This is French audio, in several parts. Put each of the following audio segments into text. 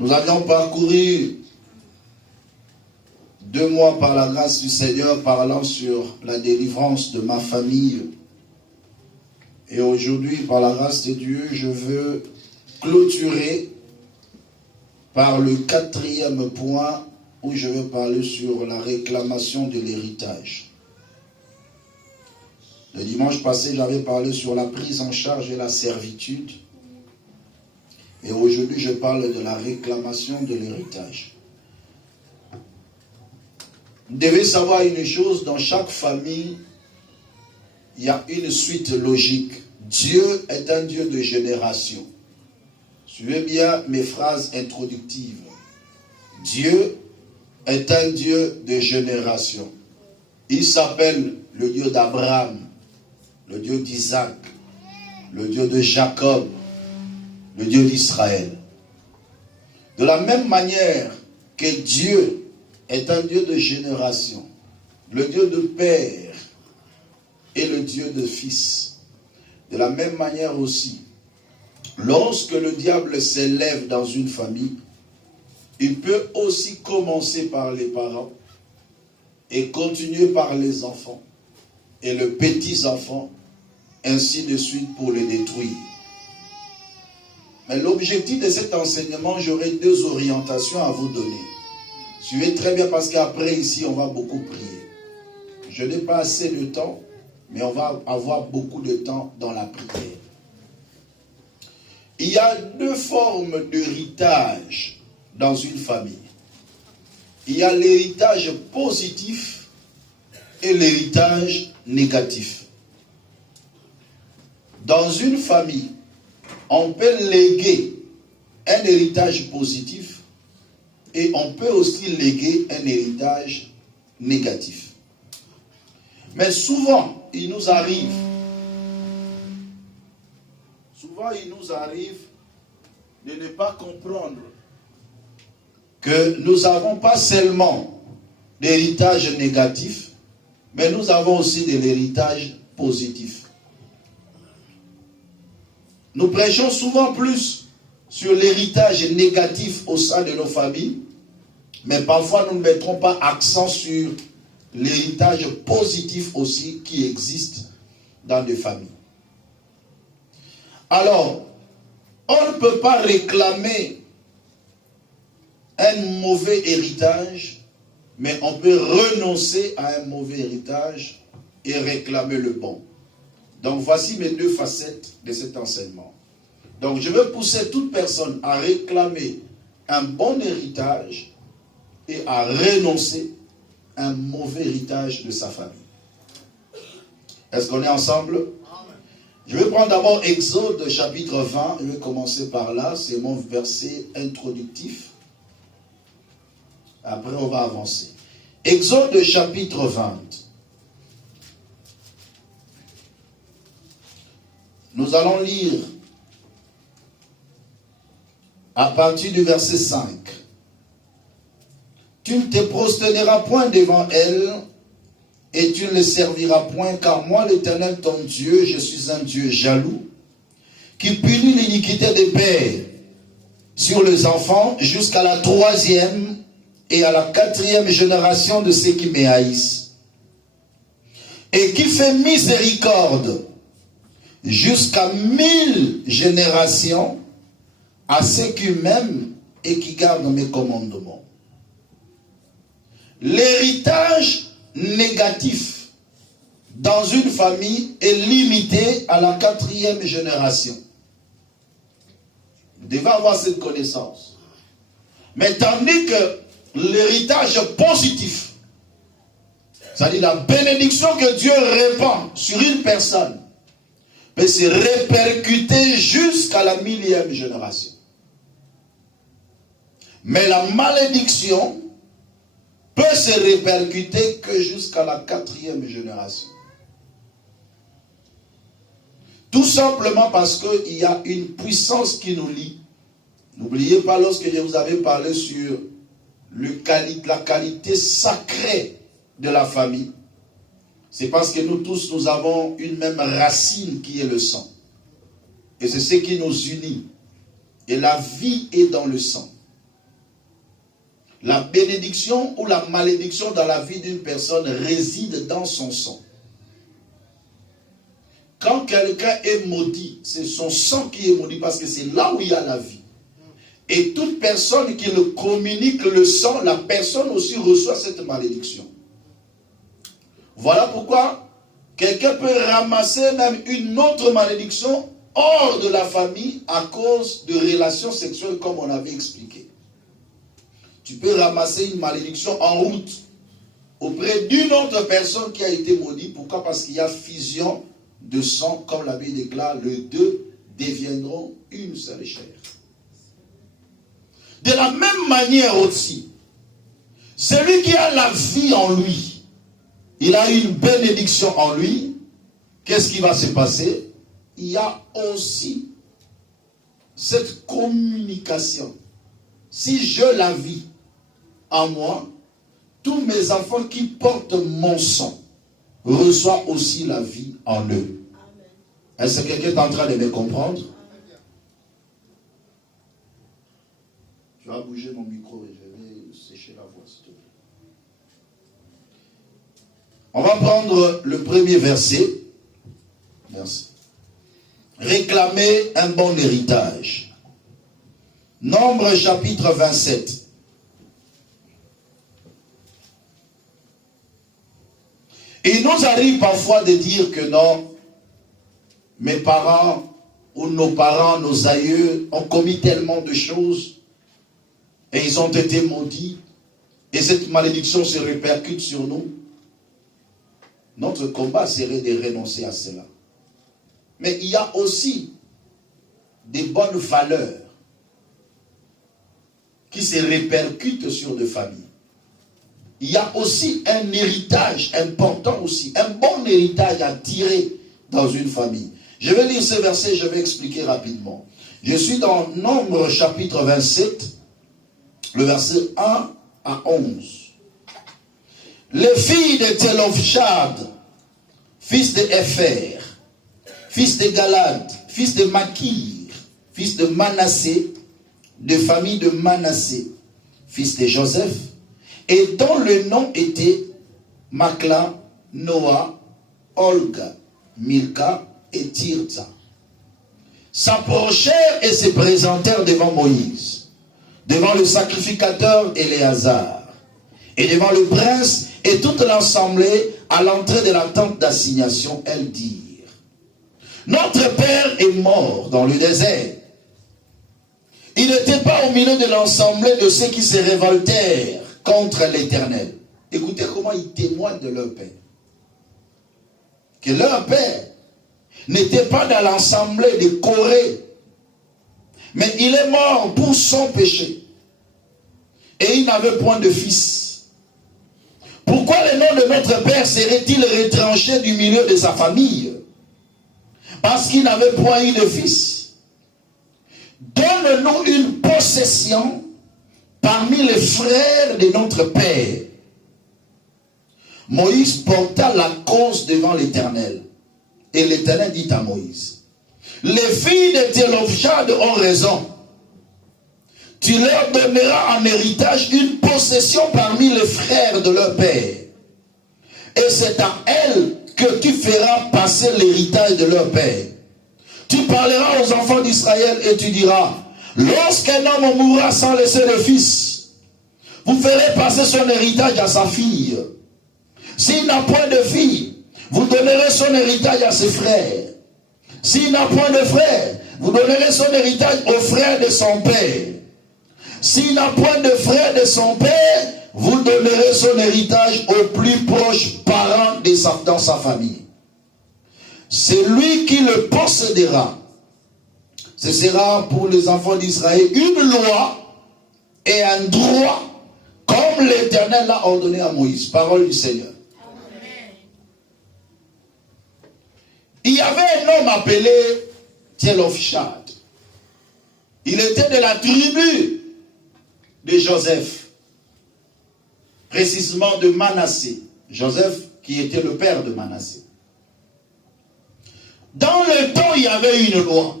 Nous avions parcouru 2 mois par la grâce du Seigneur parlant sur la délivrance de ma famille. Et aujourd'hui, par la grâce de Dieu, je veux clôturer par le 4e point où je vais parler sur la réclamation de l'héritage. Le dimanche passé, j'avais parlé sur la prise en charge et la servitude. Et aujourd'hui, je parle de la réclamation de l'héritage. Vous devez savoir une chose, dans chaque famille, il y a une suite logique. Dieu est un Dieu de génération. Suivez bien mes phrases introductives. Dieu est un Dieu de génération. Il s'appelle le Dieu d'Abraham, le Dieu d'Isaac, le Dieu de Jacob, le Dieu d'Israël. De la même manière que Dieu est un Dieu de génération, le Dieu de Père et le Dieu de Fils. De la même manière aussi, lorsque le diable s'élève dans une famille, il peut aussi commencer par les parents et continuer par les enfants et les petits-enfants, ainsi de suite pour les détruire. Mais l'objectif de cet enseignement, j'aurai 2 orientations à vous donner. Suivez très bien parce qu'après ici, on va beaucoup prier. Je n'ai pas assez de temps, mais on va avoir beaucoup de temps dans la prière. Il y a 2 formes d'héritage dans une famille. Il y a l'héritage positif et l'héritage négatif. Dans une famille, on peut léguer un héritage positif et on peut aussi léguer un héritage négatif. Mais souvent, il nous arrive de ne pas comprendre que nous n'avons pas seulement l'héritage négatif, mais nous avons aussi de l'héritage positif. Nous prêchons souvent plus sur l'héritage négatif au sein de nos familles, mais parfois nous ne mettrons pas accent sur l'héritage positif aussi qui existe dans des familles. Alors, on ne peut pas réclamer un mauvais héritage, mais on peut renoncer à un mauvais héritage et réclamer le bon. Donc voici mes 2 facettes de cet enseignement. Donc je veux pousser toute personne à réclamer un bon héritage et à renoncer à un mauvais héritage de sa famille. Est-ce qu'on est ensemble? Je vais prendre d'abord Exode chapitre 20. Je vais commencer par là. C'est mon verset introductif. Après on va avancer. Exode chapitre 20. Nous allons lire à partir du verset 5. Tu ne te prosterneras point devant elle et tu ne les serviras point, car moi l'Éternel ton Dieu, je suis un Dieu jaloux, qui punit l'iniquité des pères sur les enfants jusqu'à la 3e et à la 4e génération de ceux qui me haïssent, et qui fait miséricorde jusqu'à 1000 générations à ceux qui m'aiment et qui gardent mes commandements. L'héritage négatif dans une famille est limité à la 4e génération. Vous devez avoir cette connaissance. Mais tandis que l'héritage positif, c'est-à-dire la bénédiction que Dieu répand sur une personne, peut se répercuter jusqu'à la 1000e génération. Mais la malédiction peut se répercuter que jusqu'à la 4e génération. Tout simplement parce qu'il y a une puissance qui nous lie. N'oubliez pas, lorsque je vous avais parlé sur la qualité sacrée de la famille, c'est parce que nous tous, nous avons une même racine qui est le sang. Et c'est ce qui nous unit. Et la vie est dans le sang. La bénédiction ou la malédiction dans la vie d'une personne réside dans son sang. Quand quelqu'un est maudit, c'est son sang qui est maudit parce que c'est là où il y a la vie. Et toute personne qui le communique le sang, la personne aussi reçoit cette malédiction. Voilà pourquoi quelqu'un peut ramasser même une autre malédiction hors de la famille à cause de relations sexuelles comme on avait expliqué. Tu peux ramasser une malédiction en route auprès d'une autre personne qui a été maudite. Pourquoi? Parce qu'il y a fusion de sang, comme la Bible déclare, les deux deviendront une seule chair. De la même manière aussi, celui qui a la vie en lui, il a une bénédiction en lui, qu'est-ce qui va se passer? Il y a aussi cette communication. Si je la vis en moi, tous mes enfants qui portent mon sang reçoivent aussi la vie en eux. Est-ce que quelqu'un est en train de me comprendre? Je vais bouger mon micro et je vais sécher la voix, s'il te plaît. On va prendre le premier verset. Merci. Réclamer un bon héritage. Nombre chapitre 27. Il nous arrive parfois de dire que non, mes parents ou nos parents, nos aïeux ont commis tellement de choses et ils ont été maudits et cette malédiction se répercute sur nous. Notre combat serait de renoncer à cela. Mais il y a aussi des bonnes valeurs qui se répercutent sur les familles. Il y a aussi un héritage important aussi, un bon héritage à tirer dans une famille. Je vais lire ce verset, je vais expliquer rapidement. Je suis dans Nombre chapitre 27, le verset 1 à 11. Les filles de Télofchad, fils de Épher, fils de Galad, fils de Makir, fils de Manassé, de famille de Manassé, fils de Joseph, et dont le nom était Makla, Noah, Olga, Milka et Tirza, s'approchèrent et se présentèrent devant Moïse, devant le sacrificateur Éléazar, et devant le prince et toute l'assemblée à l'entrée de la tente d'assignation. Elles dirent: notre père est mort dans le désert. Il n'était pas au milieu de l'assemblée de ceux qui se révoltèrent contre l'Éternel. Écoutez comment ils témoignent de leur père. Que leur père n'était pas dans l'assemblée de Corée, mais il est mort pour son péché. Et il n'avait point de fils. Pourquoi le nom de notre père serait-il retranché du milieu de sa famille? Parce qu'il n'avait point eu de fils. Donne-nous une possession parmi les frères de notre père. Moïse porta la cause devant l'Éternel. Et l'Éternel dit à Moïse: les filles de Télofchad ont raison. Tu leur donneras en héritage une possession parmi les frères de leur père. Et c'est à elles que tu feras passer l'héritage de leur père. Tu parleras aux enfants d'Israël et tu diras: lorsqu'un homme mourra sans laisser de fils, vous ferez passer son héritage à sa fille. S'il n'a point de fille, vous donnerez son héritage à ses frères. S'il n'a point de frères, vous donnerez son héritage aux frères de son père. S'il n'a point de frères de son père, vous donnerez son héritage aux plus proches parents dans sa famille. C'est lui qui le possédera. Ce sera pour les enfants d'Israël une loi et un droit, comme l'Éternel l'a ordonné à Moïse. Parole du Seigneur. Amen. Il y avait un homme appelé Télofchad. Il était de la tribu de Joseph, précisément de Manassé. Joseph qui était le père de Manassé. Dans le temps, il y avait une loi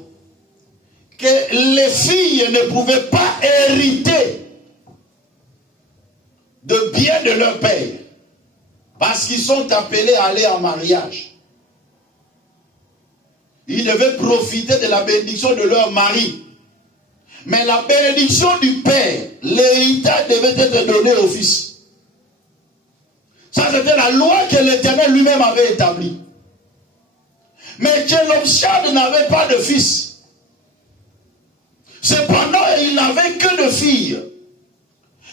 que les filles ne pouvaient pas hériter de biens de leur père. Parce qu'ils sont appelés à aller en mariage. Ils devaient profiter de la bénédiction de leur mari. Mais la bénédiction du père, l'héritage devait être donné au fils. Ça, c'était la loi que l'Éternel lui-même avait établie. Mais Tchelomchad n'avait pas de fils. Cependant, il n'avait que de filles.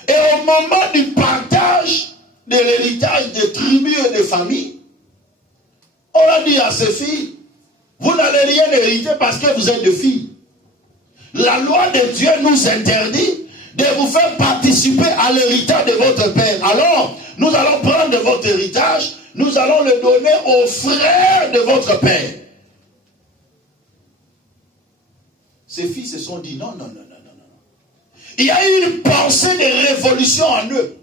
Et au moment du partage de l'héritage des tribus et des familles, on a dit à ces filles, vous n'allez rien hériter parce que vous êtes des filles. La loi de Dieu nous interdit de vous faire participer à l'héritage de votre père. Alors, nous allons prendre votre héritage, nous allons le donner aux frères de votre père. Ces filles se sont dit, non. Il y a eu une pensée de révolution en eux.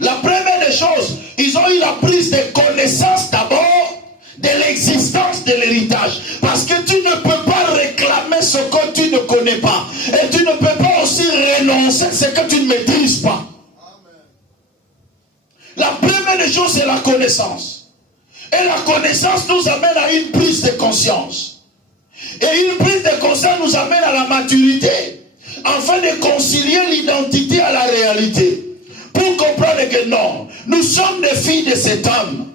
La première des choses, ils ont eu la prise de connaissance d'abord de l'existence de l'héritage. Parce que tu ne peux pas réclamer ce que tu ne connais pas. Et tu ne peux pas aussi renoncer à ce que tu ne maîtrises pas. La première des choses, c'est la connaissance. Et la connaissance nous amène à une prise de conscience. Et une prise de conscience nous amène à la maturité. Afin de concilier l'identité à la réalité. Pour comprendre que non, nous sommes des filles de cet homme.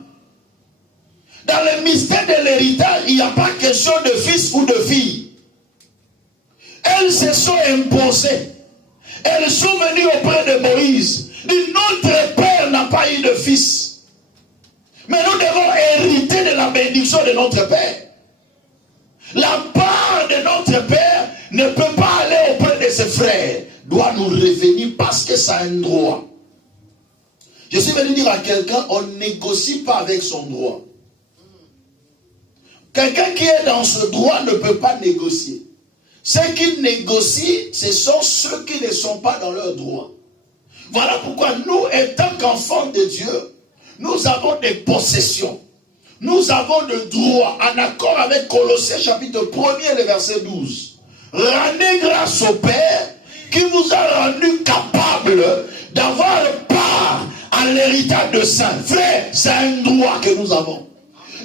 Dans le mystère de l'héritage, il n'y a pas question de fils ou de fille. Elles se sont imposées. Elles sont venues auprès de Moïse. Notre père n'a pas eu de fils. Mais nous devons hériter de la bénédiction de notre père. La part de notre père ne peut pas aller auprès de ses frères. Doit nous revenir parce que ça a un droit. Je suis venu dire à quelqu'un, on ne négocie pas avec son droit. Quelqu'un qui est dans ce droit ne peut pas négocier. Ceux qui négocient, ce sont ceux qui ne sont pas dans leur droit. Voilà pourquoi nous, étant qu'enfants de Dieu, nous avons des possessions. Nous avons le droit, en accord avec Colossiens chapitre 1er, le verset 12. Rendez grâce au Père qui vous a rendu capable d'avoir part à l'héritage de saints. Frère, c'est un droit que nous avons.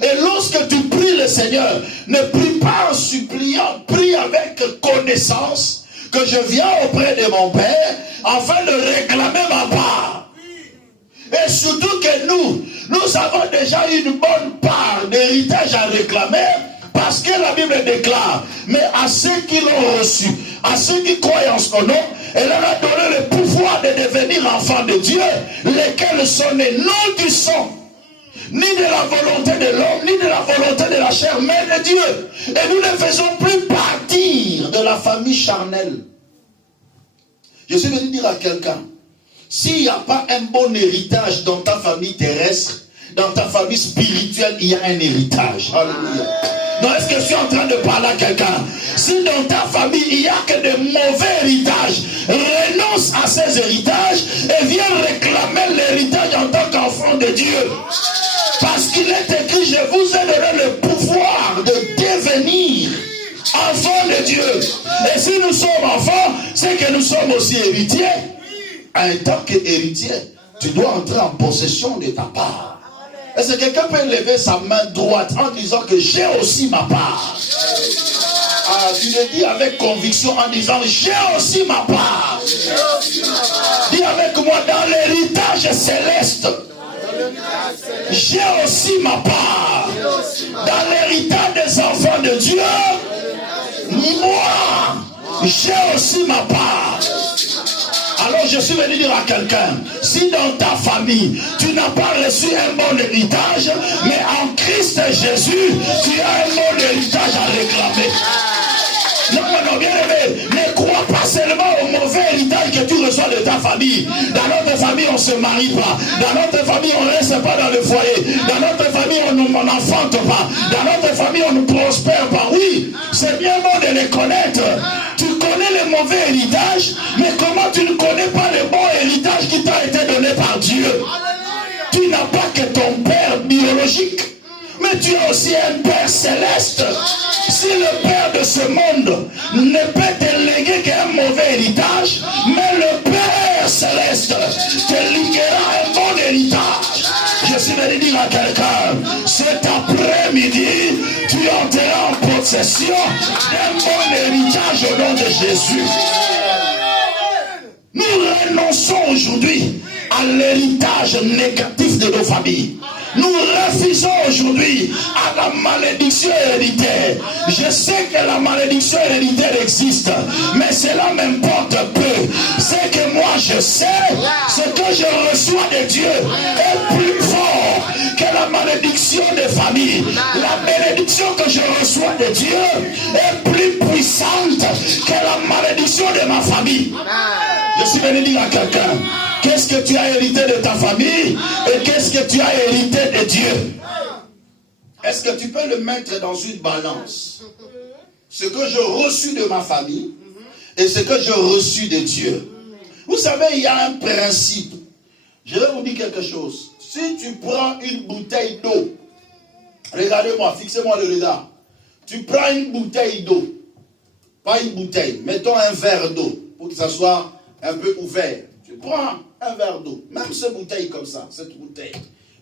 Et lorsque tu pries le Seigneur, ne prie pas en suppliant, prie avec connaissance que je viens auprès de mon Père afin de réclamer ma part. Et surtout que nous avons déjà une bonne part d'héritage à réclamer parce que la Bible déclare, mais à ceux qui l'ont reçu, à ceux qui croient en son nom, elle leur a donné le pouvoir de devenir enfants de Dieu, lesquels sont nés non du sang, ni de la volonté de l'homme, ni de la volonté de la chair, mais de Dieu. Et nous ne faisons plus partir de la famille charnelle. Je suis venu dire à quelqu'un, s'il n'y a pas un bon héritage dans ta famille terrestre, dans ta famille spirituelle, il y a un héritage. Alléluia. Non, est-ce que je suis en train de parler à quelqu'un? Si dans ta famille, il n'y a que de mauvais héritages, renonce à ces héritages et viens réclamer l'héritage en tant qu'enfant de Dieu. Parce qu'il est écrit, je vous ai donné le pouvoir de devenir enfants de Dieu. Et si nous sommes enfants, c'est que nous sommes aussi héritiers. En tant qu'héritier, tu dois entrer en possession de ta part. Est-ce que quelqu'un peut lever sa main droite en disant que j'ai aussi ma part? Ah, tu le dis avec conviction en disant j'ai aussi ma part. Dis avec moi, dans l'héritage céleste, j'ai aussi ma part. Dans l'héritage des enfants de Dieu, moi, j'ai aussi ma part. Alors je suis venu dire à quelqu'un, si dans ta famille, tu n'as pas reçu un bon héritage, mais en Christ Jésus, tu as un bon héritage à réclamer. Non, bien aimé, ne crois pas seulement au mauvais héritage que tu reçois de ta famille. Dans notre famille, on ne se marie pas. Dans notre famille, on ne reste pas dans le foyer. Dans notre famille, on n'enfante pas. Dans notre famille, on ne prospère pas. Oui, c'est bien bon de les connaître. Tu connais le mauvais héritage, mais comment tu ne connais pas le bon héritage qui t'a été donné par Dieu? Tu n'as pas que ton père biologique, mais tu as aussi un Père céleste. Si le Père de ce monde ne peut te léguer qu'un mauvais héritage, mais le Père céleste te légue dire à quelqu'un, cet après-midi, tu entreras en possession d'un bon héritage au nom de Jésus. Nous renonçons aujourd'hui à l'héritage négatif de nos familles. Nous refusons aujourd'hui à la malédiction héréditaire. Je sais que la malédiction héréditaire existe, mais cela m'importe peu. C'est que moi je sais, ce que je reçois de Dieu est plus fort que la malédiction des familles. La bénédiction que je reçois de Dieu est plus puissante que la malédiction de ma famille. Je suis venu dire à quelqu'un, qu'est-ce que tu as hérité de ta famille et qu'est-ce que tu as hérité de Dieu? Est-ce que tu peux le mettre dans une balance? Ce que je reçus de ma famille et ce que je reçus de Dieu. Vous savez, il y a un principe. Je vais vous dire quelque chose. Si tu prends une bouteille d'eau, regardez-moi, fixez-moi le regard. Tu prends une bouteille d'eau, pas une bouteille, mettons un verre d'eau pour que ça soit un peu ouvert. Tu prends un verre d'eau, même cette bouteille comme ça, cette bouteille.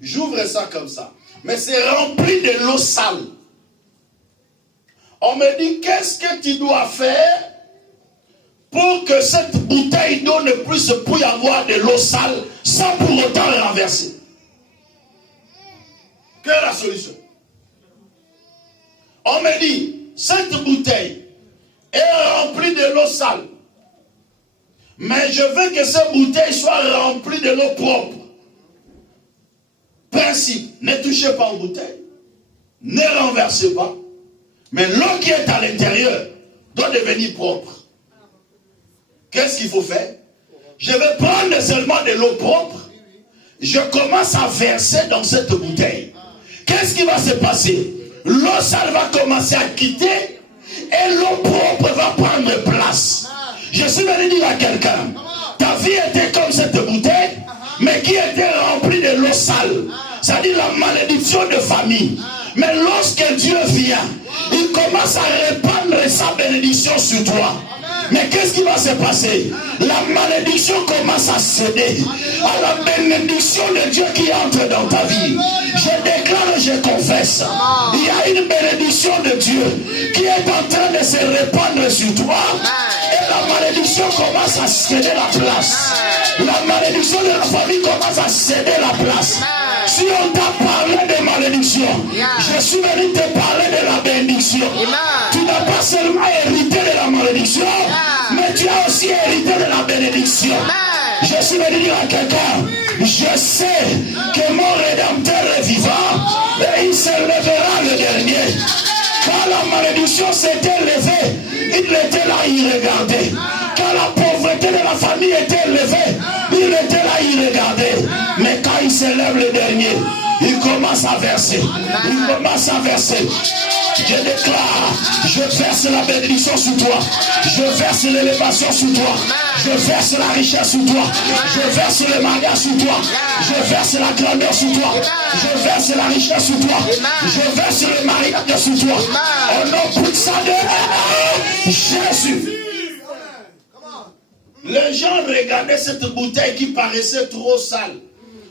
J'ouvre ça comme ça. Mais c'est rempli de l'eau sale. On me dit, qu'est-ce que tu dois faire pour que cette bouteille d'eau ne puisse plus avoir de l'eau sale sans pour autant la renverser? Quelle est la solution? On me dit, cette bouteille est remplie de l'eau sale. Mais je veux que cette bouteille soit remplie de l'eau propre. Principe, ne touchez pas aux bouteilles, ne renversez pas, mais l'eau qui est à l'intérieur doit devenir propre. Qu'est-ce qu'il faut faire? Je vais prendre seulement de l'eau propre, je commence à verser dans cette bouteille. Qu'est-ce qui va se passer? L'eau sale va commencer à quitter et l'eau propre va prendre place. Je suis venu dire à quelqu'un, ta vie était comme cette bouteille, mais qui était remplie de l'eau sale. C'est-à-dire la malédiction de famille. Mais lorsque Dieu vient, il commence à répandre sa bénédiction sur toi. Mais qu'est-ce qui va se passer? La malédiction commence à céder à la bénédiction de Dieu qui entre dans ta vie. Je déclare et je confesse, il y a une bénédiction de Dieu qui est en train de se répandre sur toi. Et la malédiction commence à céder la place. La malédiction de la famille commence à céder la place. Si on t'a parlé de malédiction, je suis venu te parler de la bénédiction. Tu n'as pas seulement hérité de la malédiction, mais tu as aussi hérité de la bénédiction. Je suis venu dire à quelqu'un, je sais que mon Rédempteur est vivant et il se lèvera le dernier. Quand la malédiction s'était levée, il était là, il regardait. Quand la pauvreté de la famille était levée, il était là, il regardait. Mais quand il se lève le dernier, il commence à verser. Il commence à verser. Je déclare, je verse la bénédiction sur toi. Je verse l'élévation sur toi. Je verse la richesse sur toi. Je verse le mariage sur toi. Je verse la grandeur sur toi. Je verse la richesse sur toi. Je verse le mariage sur toi. Au nom puissant de Jésus. Les gens regardaient cette bouteille qui paraissait trop sale.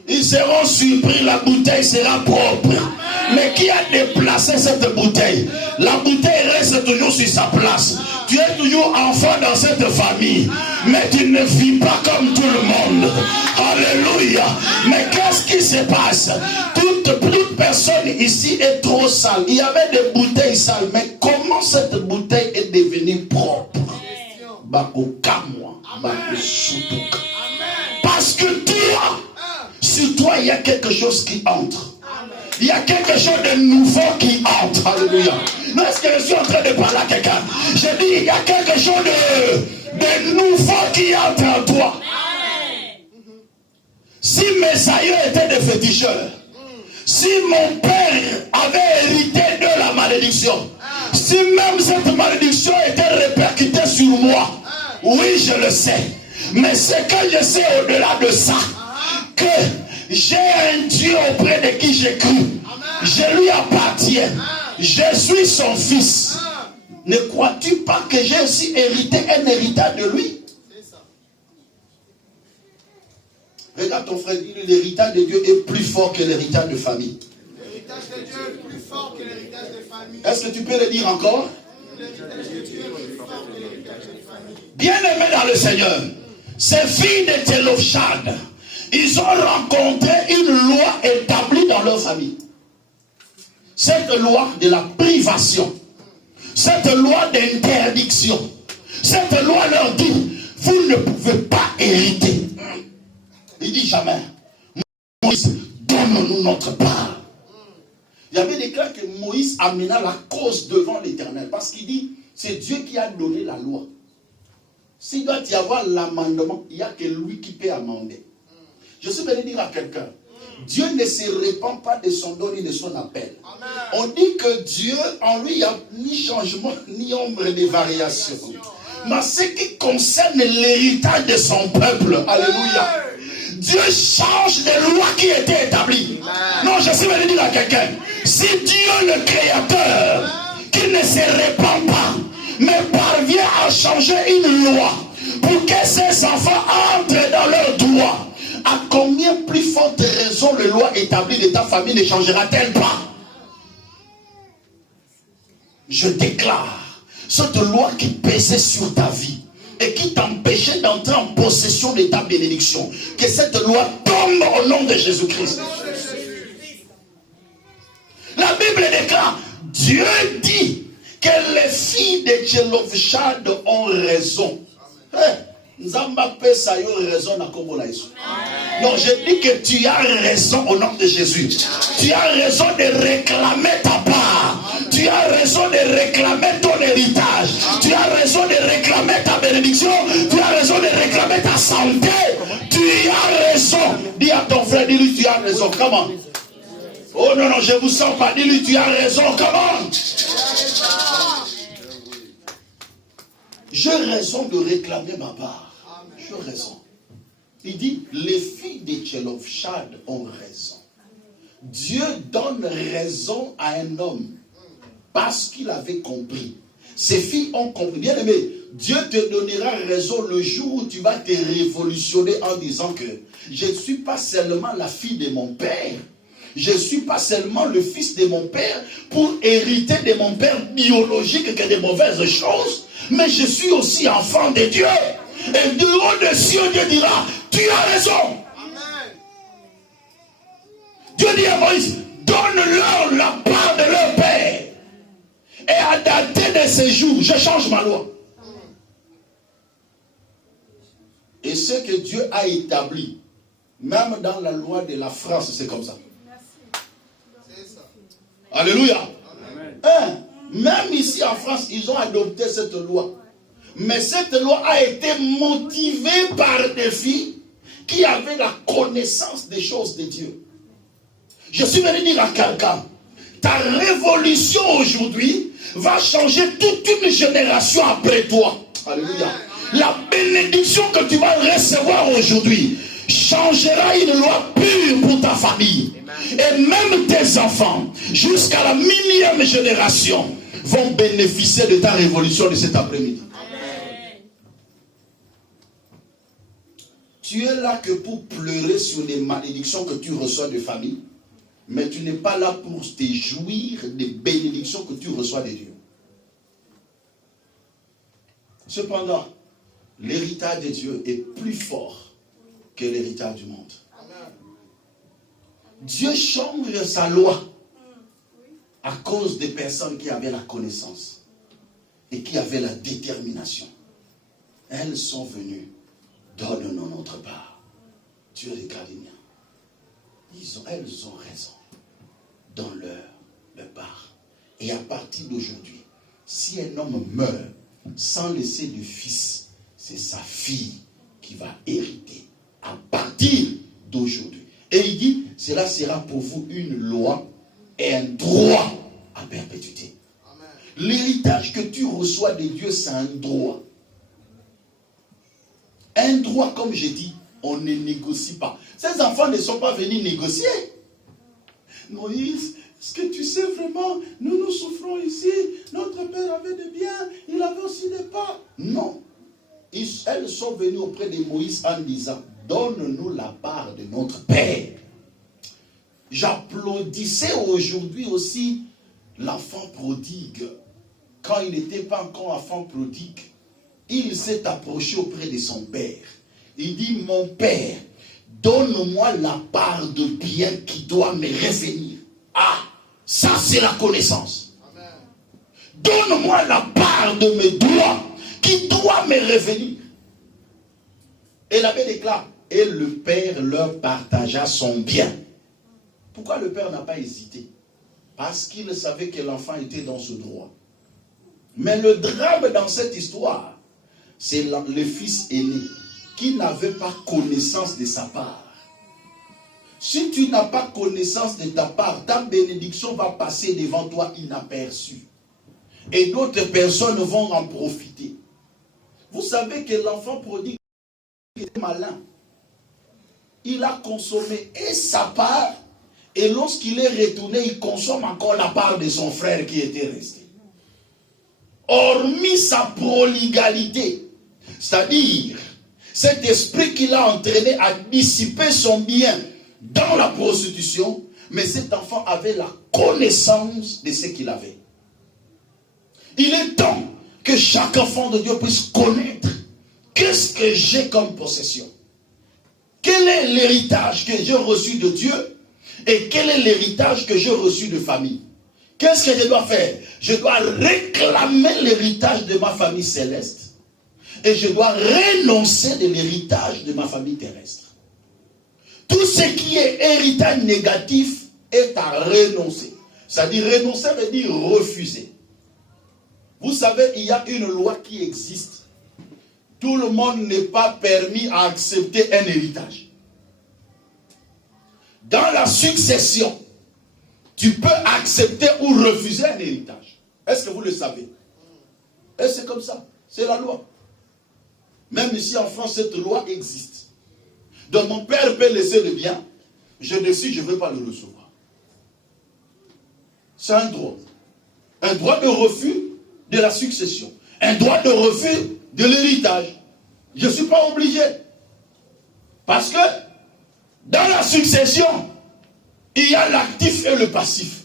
Ils seront surpris, la bouteille sera propre. Mais qui a déplacé cette bouteille? La bouteille reste toujours sur sa place. Tu es toujours enfant dans cette famille, mais tu ne vis pas comme tout le monde. Alléluia. Mais qu'est-ce qui se passe? Toute personne ici est trop sale. Il y avait des bouteilles sales, mais comment cette bouteille est devenue propre? Parce que toi, sur toi, il y a quelque chose qui entre. Il y a quelque chose de nouveau qui entre. Alléluia. Non, est-ce que je suis en train de parler à quelqu'un? Je dis, il y a quelque chose de nouveau qui entre en toi. Si mes aïeux étaient des féticheurs, si mon père avait hérité de la malédiction, si même cette malédiction était répercutée sur moi, oui, je le sais. Mais ce que je sais au-delà de ça, que j'ai un Dieu auprès de qui j'ai cru. Je lui appartiens. Je suis son fils. Ne crois-tu pas que j'ai aussi hérité un héritage de lui? Regarde ton frère, dis-lui, l'héritage de Dieu est plus fort que l'héritage de famille. L'héritage de Dieu est plus fort que l'héritage de famille. Est-ce que tu peux le dire encore? L'héritage de Dieu est plus fort que l'héritage de famille. Bien-aimés dans le Seigneur, ces filles de Télopshad, ils ont rencontré une loi établie dans leur famille. Cette loi de la privation, cette loi d'interdiction, cette loi leur dit, vous ne pouvez pas hériter. Il dit jamais, Moïse, donne-nous notre part. Il y avait des cas que Moïse amena la cause devant l'Éternel, parce qu'il dit, c'est Dieu qui a donné la loi. S'il doit y avoir l'amendement, il n'y a que lui qui peut amender. Je suis venu dire à quelqu'un, Dieu ne se répand pas de son don ni de son appel. On dit que Dieu, en lui, il n'y a ni changement, ni ombre de variation. Mais ce qui concerne l'héritage de son peuple, alléluia, Dieu change des lois qui étaient établies. Non, je suis venu dire à quelqu'un, si Dieu le Créateur, qui ne se répand pas, mais parvient à changer une loi pour que ses enfants entrent dans leurs droits, à combien plus forte raison les lois établies de ta famille ne changera-t-elle pas? Je déclare, cette loi qui pesait sur ta vie et qui t'empêchait d'entrer en possession de ta bénédiction, que cette loi tombe au nom de Jésus-Christ. La Bible déclare, Dieu dit que les filles de Télopshad ont raison. Nzamba pesa yo raison na kombo na Yesu. Non, je dis que tu as raison au nom de Jésus. Tu as raison de réclamer ta part. Tu as raison de réclamer ton héritage. Tu as raison de réclamer ta bénédiction. Tu as raison de réclamer ta santé. Tu as raison. Dis à ton frère, dis-lui tu as raison. Comment? Oh non, non, je ne vous sens pas. Dis-lui tu as raison. Comment? J'ai raison de réclamer ma part. J'ai raison. Il dit, les filles de Télopshad ont raison. Dieu donne raison à un homme parce qu'il avait compris. Ces filles ont compris. Bien aimé, Dieu te donnera raison le jour où tu vas te révolutionner en disant que je ne suis pas seulement la fille de mon père. Je ne suis pas seulement le fils de mon père pour hériter de mon père biologique que de mauvaises choses, mais je suis aussi enfant de Dieu. Et du haut des cieux, Dieu dira, tu as raison. Amen. Dieu dit à Moïse, donne-leur la part de leur père. Et à dater de ces jours, je change ma loi. Et ce que Dieu a établi, même dans la loi de la France, c'est comme ça. Alléluia. Amen. Même ici en France, ils ont adopté cette loi. Mais cette loi a été motivée par des filles qui avaient la connaissance des choses de Dieu. Je suis venu dire à quelqu'un, ta révolution aujourd'hui va changer toute une génération après toi. Alléluia. La bénédiction que tu vas recevoir aujourd'hui changera une loi pure pour ta famille. Et même tes enfants, jusqu'à la 1000e génération, vont bénéficier de ta révolution de cet après-midi. Tu es là que pour pleurer sur les malédictions que tu reçois de famille, mais tu n'es pas là pour te jouir des bénédictions que tu reçois de Dieu. Cependant, l'héritage de Dieu est plus fort que l'héritage du monde. Dieu change sa loi à cause des personnes qui avaient la connaissance et qui avaient la détermination. Elles sont venues. Donne-nous notre part. Dieu les gardiens. Elles ont raison. Donne leur part. Et à partir d'aujourd'hui, si un homme meurt sans laisser de fils, c'est sa fille qui va hériter à partir d'aujourd'hui. Et il dit, cela sera pour vous une loi et un droit à perpétuité. L'héritage que tu reçois de Dieu, c'est un droit. Un droit, comme j'ai dit, on ne négocie pas. Ces enfants ne sont pas venus négocier. Moïse, est-ce que tu sais vraiment, nous souffrons ici, notre père avait des biens, il avait aussi des parts. Non. Elles sont venues auprès de Moïse en disant, donne-nous la part de notre Père. J'applaudissais aujourd'hui aussi l'enfant prodigue. Quand il n'était pas encore enfant prodigue, il s'est approché auprès de son père. Il dit, mon père, donne-moi la part de bien qui doit me revenir. Ah, ça c'est la connaissance. Donne-moi la part de mes droits qui doit me revenir. Et l'abbé déclare, et le père leur partagea son bien. Pourquoi le père n'a pas hésité? Parce qu'il savait que l'enfant était dans ce droit. Mais le drame dans cette histoire, c'est le fils aîné qui n'avait pas connaissance de sa part. Si tu n'as pas connaissance de ta part, ta bénédiction va passer devant toi inaperçue. Et d'autres personnes vont en profiter. Vous savez que l'enfant prodigue était malin. Il a consommé et sa part, et lorsqu'il est retourné, il consomme encore la part de son frère qui était resté. Hormis sa prodigalité, c'est-à-dire cet esprit qu'il a entraîné à dissiper son bien dans la prostitution, mais cet enfant avait la connaissance de ce qu'il avait. Il est temps que chaque enfant de Dieu puisse connaître qu'est-ce que j'ai comme possession. Quel est l'héritage que j'ai reçu de Dieu et quel est l'héritage que j'ai reçu de famille. Qu'est-ce que je dois faire? Je dois réclamer l'héritage de ma famille céleste et je dois renoncer de l'héritage de ma famille terrestre. Tout ce qui est héritage négatif est à renoncer. C'est-à-dire renoncer veut dire refuser. Vous savez, il y a une loi qui existe. Tout le monde n'est pas permis à accepter un héritage. Dans la succession, tu peux accepter ou refuser un héritage. Est-ce que vous le savez? Et c'est comme ça. C'est la loi. Même ici en France, cette loi existe. Donc mon père peut laisser le bien. Je décide, je ne veux pas le recevoir. C'est un droit. Un droit de refus de la succession. Un droit de refus de l'héritage. Je ne suis pas obligé. Parce que dans la succession, il y a l'actif et le passif.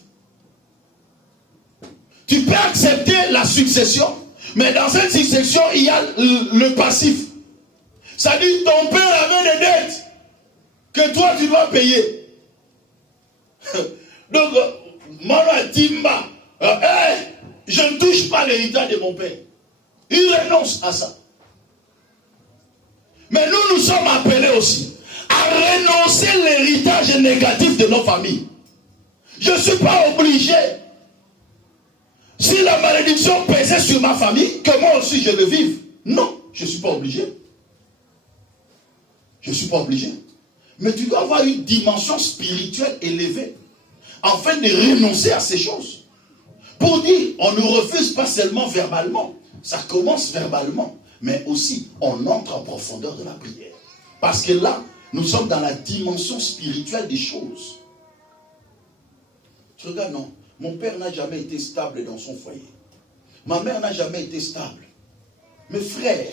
Tu peux accepter la succession, mais dans cette succession, il y a le passif. Ça dit, ton père avait des dettes que toi, tu dois payer. Donc, Mama Timba, je ne touche pas l'héritage de mon père. Il renonce à ça. Mais nous sommes appelés aussi à renoncer à l'héritage négatif de nos familles. Je ne suis pas obligé. Si la malédiction pesait sur ma famille, que moi aussi je le vive. Non, je ne suis pas obligé. Je ne suis pas obligé. Mais tu dois avoir une dimension spirituelle élevée afin de renoncer à ces choses. Pour dire, on ne refuse pas seulement verbalement. Ça commence verbalement. Mais aussi, on entre en profondeur de la prière. Parce que là, nous sommes dans la dimension spirituelle des choses. Tu regardes, non. Mon père n'a jamais été stable dans son foyer. Ma mère n'a jamais été stable. Mes frères,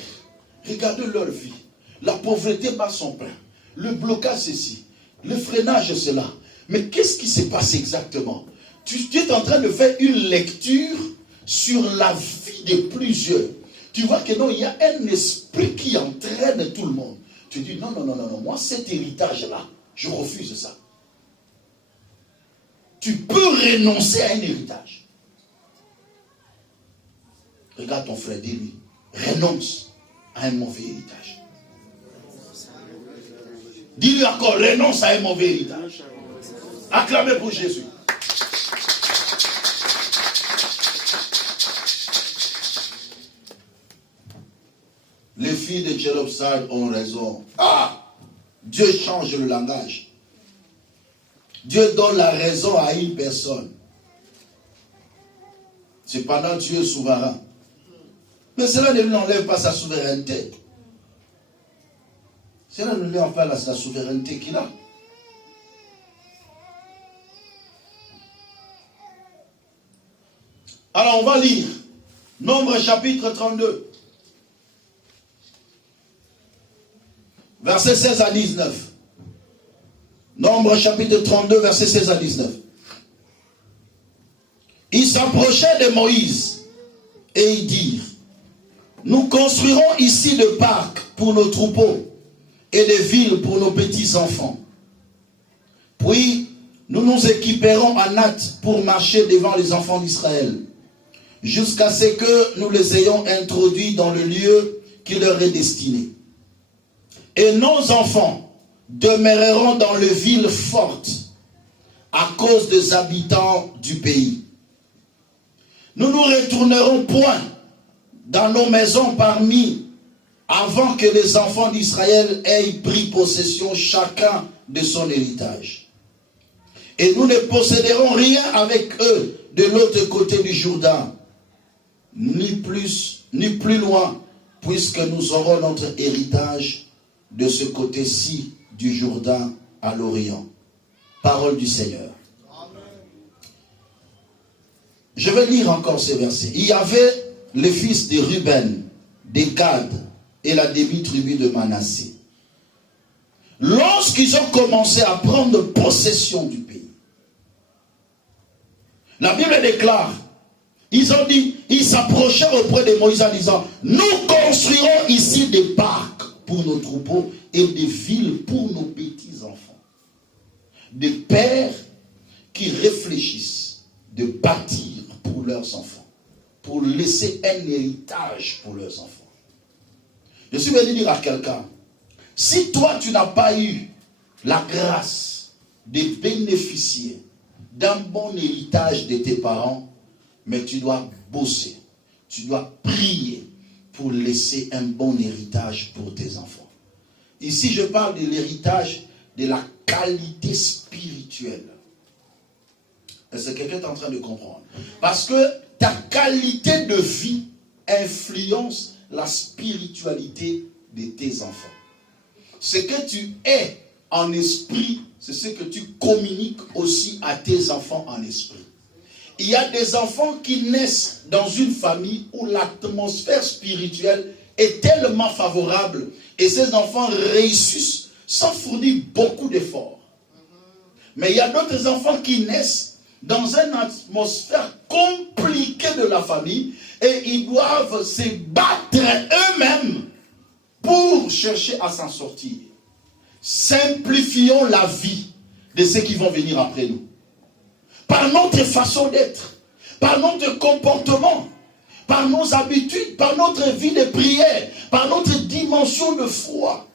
regardez leur vie. La pauvreté bat son pain. Le blocage, ceci. Le freinage, cela. Mais qu'est-ce qui se passe exactement? Tu es en train de faire une lecture sur la vie de plusieurs. Tu vois que non, il y a un esprit qui entraîne tout le monde. Tu dis, non, moi cet héritage-là, je refuse ça. Tu peux renoncer à un héritage. Regarde ton frère, dis-lui, renonce à un mauvais héritage. Dis-lui encore, renonce à un mauvais héritage. Acclamez pour Jésus. Les filles de Tchéropsal ont raison. Ah! Dieu change le langage. Dieu donne la raison à une personne. Cependant, Dieu est souverain. Mais cela ne lui enlève pas sa souveraineté. Cela ne lui enlève pas sa souveraineté qu'il a. Alors, on va lire Nombre chapitre 32. Versets 16 à 19. Nombre chapitre 32, versets 16 à 19. Ils s'approchaient de Moïse et ils dirent, nous construirons ici des parcs pour nos troupeaux et des villes pour nos petits-enfants. Puis, nous nous équiperons en hâte pour marcher devant les enfants d'Israël, jusqu'à ce que nous les ayons introduits dans le lieu qui leur est destiné. Et nos enfants demeureront dans les villes fortes à cause des habitants du pays. Nous ne retournerons point dans nos maisons avant que les enfants d'Israël aient pris possession chacun de son héritage. Et nous ne posséderons rien avec eux de l'autre côté du Jourdain, ni plus loin, puisque nous aurons notre héritage de ce côté-ci du Jourdain à l'Orient. Parole du Seigneur. Je vais lire encore ces versets. Il y avait les fils de Ruben, de Gad et la demi-tribu de Manassé. Lorsqu'ils ont commencé à prendre possession du pays, la Bible déclare, ils ont dit, ils s'approchaient auprès de Moïse en disant, nous construirons ici des parcs pour nos troupeaux et des villes pour nos petits-enfants. Des pères qui réfléchissent de bâtir pour leurs enfants, pour laisser un héritage pour leurs enfants. Je suis venu dire à quelqu'un, si toi tu n'as pas eu la grâce de bénéficier d'un bon héritage de tes parents, mais tu dois bosser, tu dois prier pour laisser un bon héritage pour tes enfants. Ici je parle de l'héritage de la qualité spirituelle. Est-ce que quelqu'un est en train de comprendre? Parce que ta qualité de vie influence la spiritualité de tes enfants. Ce que tu es en esprit, c'est ce que tu communiques aussi à tes enfants en esprit. Il y a des enfants qui naissent dans une famille où l'atmosphère spirituelle est tellement favorable et ces enfants réussissent sans fournir beaucoup d'efforts. Mais il y a d'autres enfants qui naissent dans une atmosphère compliquée de la famille et ils doivent se battre eux-mêmes pour chercher à s'en sortir. Simplifions la vie de ceux qui vont venir après nous. Par notre façon d'être, par notre comportement, par nos habitudes, par notre vie de prière, par notre dimension de foi.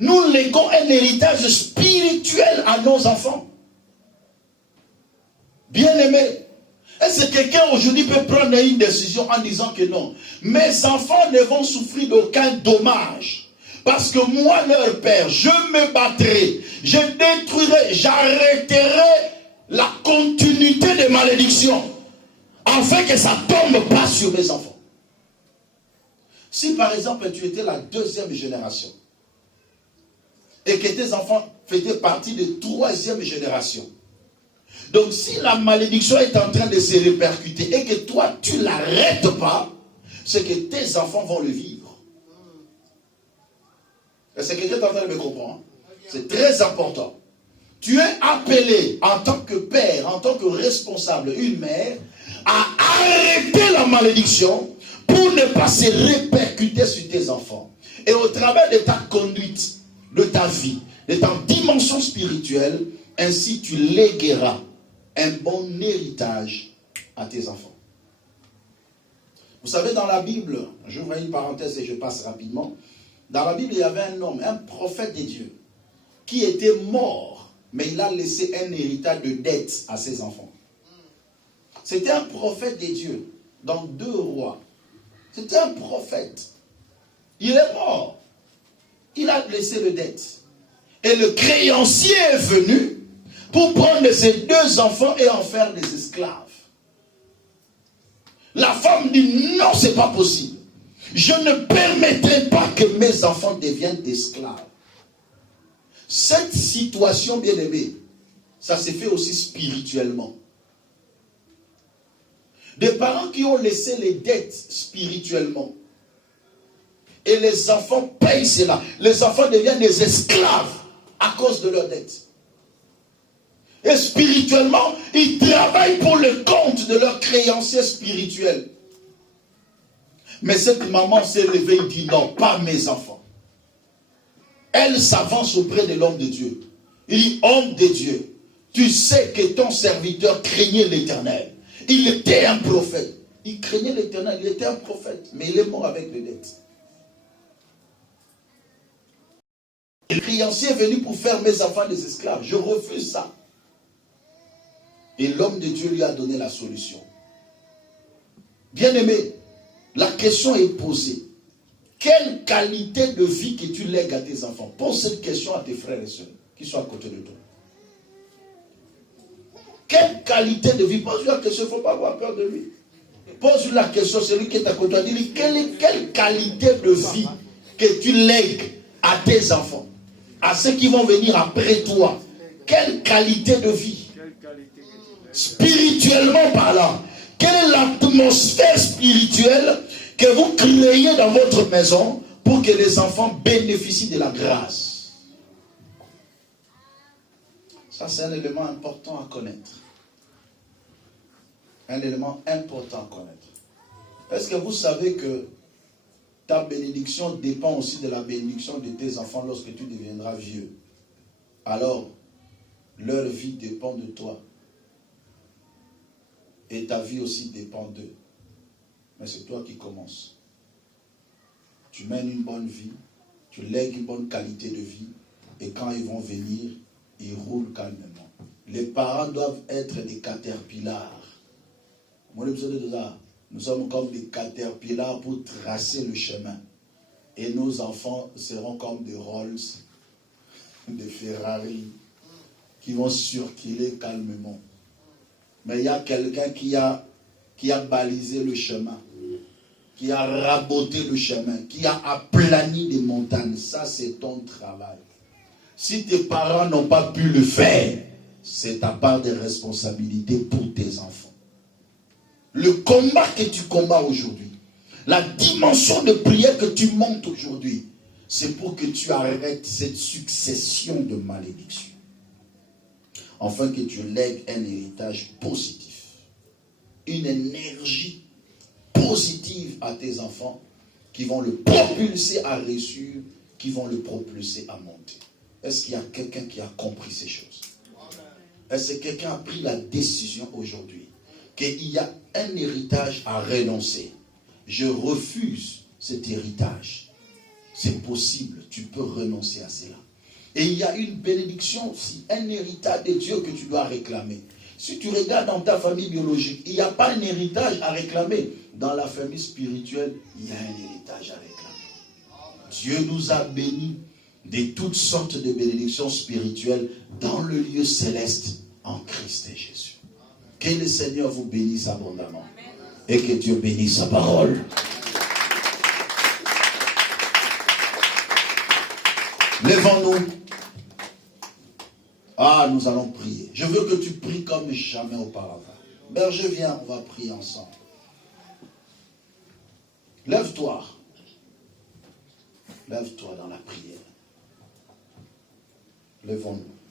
Nous léguons un héritage spirituel à nos enfants. Bien-aimés, est-ce que quelqu'un aujourd'hui peut prendre une décision en disant que non, mes enfants ne vont souffrir d'aucun dommage parce que moi, leur père, je me battrai, je détruirai, j'arrêterai la continuité des malédictions afin que ça ne tombe pas sur mes enfants. Si par exemple tu étais la deuxième génération et que tes enfants faisaient partie de troisième génération, donc si la malédiction est en train de se répercuter et que toi tu ne l'arrêtes pas, c'est que tes enfants vont le vivre. Est-ce que quelqu'un est en train de me comprendre? C'est très important. Tu es appelé en tant que père, en tant que responsable, une mère, à arrêter la malédiction pour ne pas se répercuter sur tes enfants. Et au travers de ta conduite, de ta vie, de ta dimension spirituelle, ainsi tu légueras un bon héritage à tes enfants. Vous savez, dans la Bible, j'ouvre une parenthèse et je passe rapidement. Dans la Bible, il y avait un homme, un prophète de Dieu, qui était mort, mais il a laissé un héritage de dette à ses enfants. C'était un prophète de Dieu, dans 2 Rois. C'était un prophète. Il est mort. Il a laissé le dette. Et le créancier est venu pour prendre ses 2 enfants et en faire des esclaves. La femme dit non, c'est pas possible. Je ne permettrai pas que mes enfants deviennent esclaves. Cette situation, bien aimée, ça s'est fait aussi spirituellement. Des parents qui ont laissé les dettes spirituellement. Et les enfants payent cela. Les enfants deviennent des esclaves à cause de leurs dettes. Et spirituellement, ils travaillent pour le compte de leurs créanciers spirituels. Mais cette maman s'est levée et dit non, pas mes enfants. Elle s'avance auprès de l'homme de Dieu. Il dit, homme de Dieu, tu sais que ton serviteur craignait l'Éternel. Il était un prophète. Il craignait l'Éternel, il était un prophète. Mais il est mort avec les dettes. Le créancier est venu pour faire mes enfants des esclaves. Je refuse ça. Et l'homme de Dieu lui a donné la solution. Bien-aimé, la question est posée. Quelle qualité de vie que tu lègues à tes enfants? Pose cette question à tes frères et sœurs qui sont à côté de toi. Quelle qualité de vie? Pose-lui la question, il ne faut pas avoir peur de lui. Pose-lui la question, celui qui est à côté de toi. Dis-lui, quelle qualité de vie que tu lègues à tes enfants, à ceux qui vont venir après toi? Quelle qualité de vie? Spirituellement parlant, quelle est l'atmosphère spirituelle que vous créez dans votre maison pour que les enfants bénéficient de la grâce? Ça, c'est un élément important à connaître. Un élément important à connaître. Est-ce que vous savez que ta bénédiction dépend aussi de la bénédiction de tes enfants lorsque tu deviendras vieux? Alors, leur vie dépend de toi. Et ta vie aussi dépend d'eux. Mais c'est toi qui commences. Tu mènes une bonne vie, tu lègues une bonne qualité de vie, et quand ils vont venir, ils roulent calmement. Les parents doivent être des caterpillars. Nous sommes comme des caterpillars pour tracer le chemin. Et nos enfants seront comme des Rolls, des Ferrari, qui vont circuler calmement. Mais il y a quelqu'un qui a balisé le chemin, qui a raboté le chemin, qui a aplani les montagnes. Ça, c'est ton travail. Si tes parents n'ont pas pu le faire, c'est ta part de responsabilité pour tes enfants. Le combat que tu combats aujourd'hui, la dimension de prière que tu montes aujourd'hui, c'est pour que tu arrêtes cette succession de malédictions. Afin que tu lègues un héritage positif, une énergie positive à tes enfants qui vont le propulser à réussir, qui vont le propulser à monter. Est-ce qu'il y a quelqu'un qui a compris ces choses? Est-ce que quelqu'un a pris la décision aujourd'hui qu'il y a un héritage à renoncer? Je refuse cet héritage. C'est possible, tu peux renoncer à cela. Et il y a une bénédiction aussi, un héritage de Dieu que tu dois réclamer. Si tu regardes dans ta famille biologique, il n'y a pas un héritage à réclamer. Dans la famille spirituelle, il y a un héritage à réclamer. Dieu nous a bénis de toutes sortes de bénédictions spirituelles dans le lieu céleste en Christ et Jésus. Que le Seigneur vous bénisse abondamment. Et que Dieu bénisse sa parole. Levons-nous. Ah, nous allons prier. Je veux que tu pries comme jamais auparavant. Berger, viens, on va prier ensemble. Lève-toi. Lève-toi dans la prière. Levons-nous.